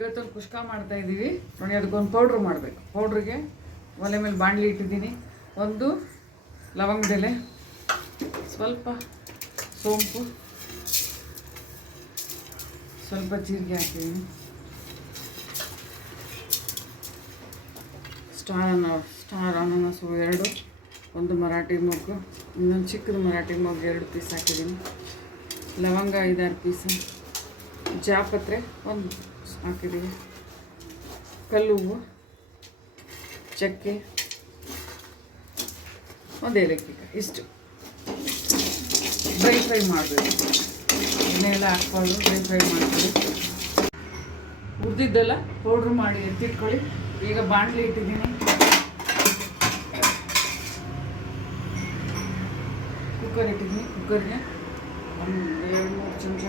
ಇವತ್ತು ಕುಷ್ಕ ಮಾಡ್ತಾ ಇದ್ದೀವಿ ನೋಡಿ. ಅದಕ್ಕೊಂದು ಪೌಡ್ರ್ ಮಾಡಬೇಕು. ಪೌಡ್ರಿಗೆ ಒಲೆ ಮೇಲೆ ಬಾಣಲಿ ಇಟ್ಟಿದ್ದೀನಿ. ಒಂದು ಲವಂಗದೆಲೆ, ಸ್ವಲ್ಪ ಸೋಂಪು, ಸ್ವಲ್ಪ ಜೀರಿಗೆ ಹಾಕಿದ್ದೀನಿ. ಸ್ಟಾರ್ ಅನಾನಸು 2, ಒಂದು ಮರಾಠಿ ಮೊಗ್ಗು, ಇನ್ನೊಂದು ಚಿಕ್ಕದು ಮರಾಠಿ ಮೊಗ್ಗು 2 ಪೀಸ್ ಹಾಕಿದ್ದೀನಿ. ಲವಂಗ 5-6 ಪೀಸ್, ಜಾಪತ್ರೆ 1 ಹಾಕಿದ್ದೀವಿ, ಕಲ್ಲು ಹೂವು, ಚಕ್ಕೆ, 1 ಏಲಕ್ಕಿ. ಇಷ್ಟು ಡ್ರೈ ಫ್ರೈ ಮಾಡಬೇಕು. ಎಣ್ಣೆಲ್ಲ ಹಾಕ್ಬಾರ್ದು, ಡ್ರೈ ಫ್ರೈ ಮಾಡ್ಕೊಳ್ಳಿ. ಹುರಿದಿದ್ದೆಲ್ಲ ಪೌಡ್ರ್ ಮಾಡಿ ಎತ್ತಿಟ್ಕೊಳ್ಳಿ. ಈಗ ಬಾಣಲಿ ಇಟ್ಟಿದ್ದೀನಿ. ಕುಕ್ಕರ್ ಇಟ್ಟಿದ್ದೀನಿ. ಕುಕ್ಕರ್ಗೆ ಒಂದು 2-3 ಚಮಚ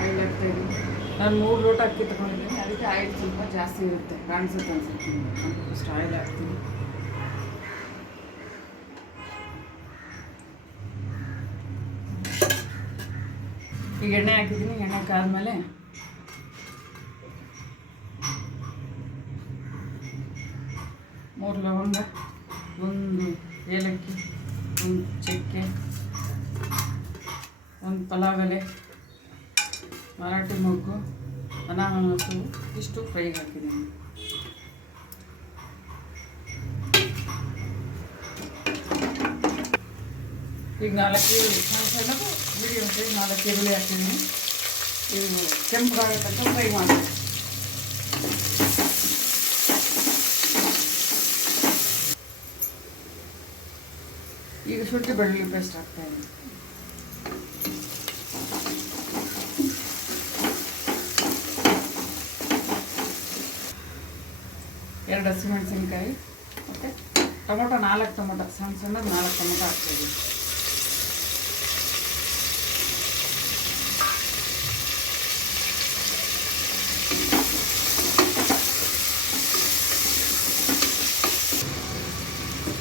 ಆಯಿಲ್ ಹಾಕ್ತಾಯಿದ್ದೀನಿ. ನಾನು 3 ಲೋಟ ಅಕ್ಕಿ ತೊಗೊಂಡಿದ್ದೀನಿ, ಅದಕ್ಕೆ ಆಯಿಲ್ ಸ್ವಲ್ಪ ಜಾಸ್ತಿ ಇರುತ್ತೆ, ಕಾಣಿಸುತ್ತೆ ಅನ್ಸುತ್ತೆ. ಫಸ್ಟ್ ಆಯಿಲ್ ಹಾಕ್ತೀನಿ. ಈಗ ಎಣ್ಣೆ ಹಾಕಿದ್ದೀನಿ. ಎಣ್ಣೆ ಕಾದ್ಮೇಲೆ ಮೂರು ಲವಂಗ, 1 ಏಲಕ್ಕಿ, 1 ಚಕ್ಕೆ, 1 ಪಲಾವ್ ಎಲೆ, ಮರಾಠಿ ಮೊಗ್ಗು, ಅನಾನಸು ಇಷ್ಟು ಫ್ರೈ ಹಾಕಿದ್ದೀನಿ. ಈಗ 4 ಸಣ್ಣದು ಮೀಡಿಯಮ್ ಸೈಜ್ 4 ಈರುಳ್ಳಿ ಹಾಕಿದ್ದೀನಿ. ಇವು ಕೆಂಪಗಾಗೋ ತನಕ ಫ್ರೈ ಮಾಡಬೇಕು. ಈಗ ಶುಂಠಿ ಬೆಳ್ಳುಳ್ಳಿ ಪೇಸ್ಟ್ ಹಾಕ್ತಾಯಿದ್ದೀನಿ. ಎರಡು ಹಸಿಮೆಣಸಿನ್ಕಾಯಿ ಮತ್ತು ಟೊಮೊಟೊ 4 ಟೊಮೊಟೊ, ಸಣ್ಣದು 4 ಟೊಮೊಟೊ ಹಾಕ್ತಾಯಿದ್ದೀನಿ.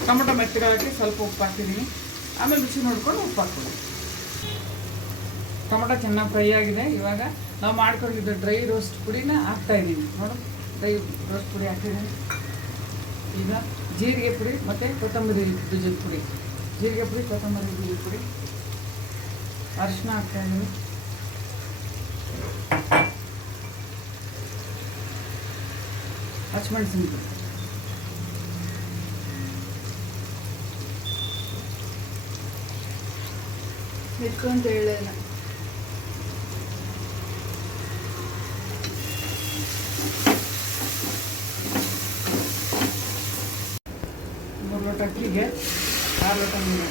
ಟೊಮೊಟೊ ಮೆತ್ತಗಾಗಿ ಸ್ವಲ್ಪ ಉಪ್ಪು ಹಾಕಿದ್ದೀನಿ. ಆಮೇಲೆ ರುಚಿ ನೋಡ್ಕೊಂಡು ಉಪ್ಪು ಹಾಕ್ಕೊಳ್ಳಿ. ಟೊಮೊಟೊ ಚೆನ್ನಾಗಿ ಫ್ರೈ ಆಗಿದೆ. ಇವಾಗ ನಾವು ಮಾಡ್ಕೊಂಡಿದ್ದ ಡ್ರೈ ರೋಸ್ಟ್ ಪುಡಿನ ಹಾಕ್ತಾಯಿದ್ದೀನಿ. ನೋಡು, ಡ್ರೈ ರೋಸ್ಟ್ ಪುಡಿ ಹಾಕಿದ್ದೀನಿ. ಈಗ ಜೀರಿಗೆ ಪುಡಿ ಮತ್ತು ಕೊತ್ತಂಬರಿ ಬೀಜದ ಪುಡಿ, ಜೀರಿಗೆ ಪುಡಿ, ಕೊತ್ತಂಬರಿ ಬೀಜದ ಪುಡಿ, ಅರಿಶಿನ ಹಾಕ್ತಾಯಿದ್ದೀನಿ. ಹಸಿಮೆಣಸಿನಕಾಯಿ, ಇಟ್ಕೊಂತ ಹೇಳಲ್ಲ. ಮೂರು ಲೋಟ ಅಕ್ಕಿಗೆ 6 ಲೋಟ ನೀರು.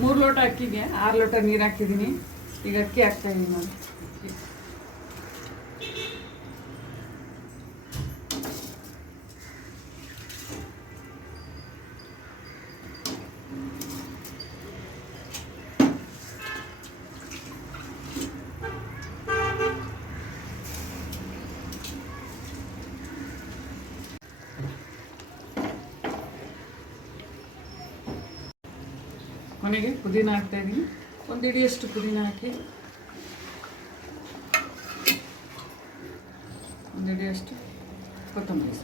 3 ಲೋಟ ಅಕ್ಕಿಗೆ 6 ಲೋಟ ನೀರು ಹಾಕಿದ್ದೀನಿ. ಈಗ ಅಕ್ಕಿ ಹಾಕ್ತಾಯಿದ್ದೀನಿ ನಾನು. ಕೊನೆಗೆ ಪುದೀನ ಹಾಕ್ತಾಯಿದ್ದೀನಿ. 1 ಹಿಡಿಯಷ್ಟು ಪುದೀನ ಹಾಕಿ, 1 ಹಿಡಿಯಷ್ಟು ಕೊತ್ತಂಬರಿ.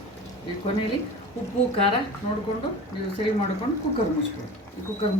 ಈ ಕೊನೆಯಲ್ಲಿ ಉಪ್ಪು ಖಾರ ನೋಡಿಕೊಂಡು ನೀವು ಸರಿ ಮಾಡಿಕೊಂಡು ಕುಕ್ಕರ್ ಮುಚ್ಕೊಳ್ಳಿ. ಈ ಕುಕ್ಕರ್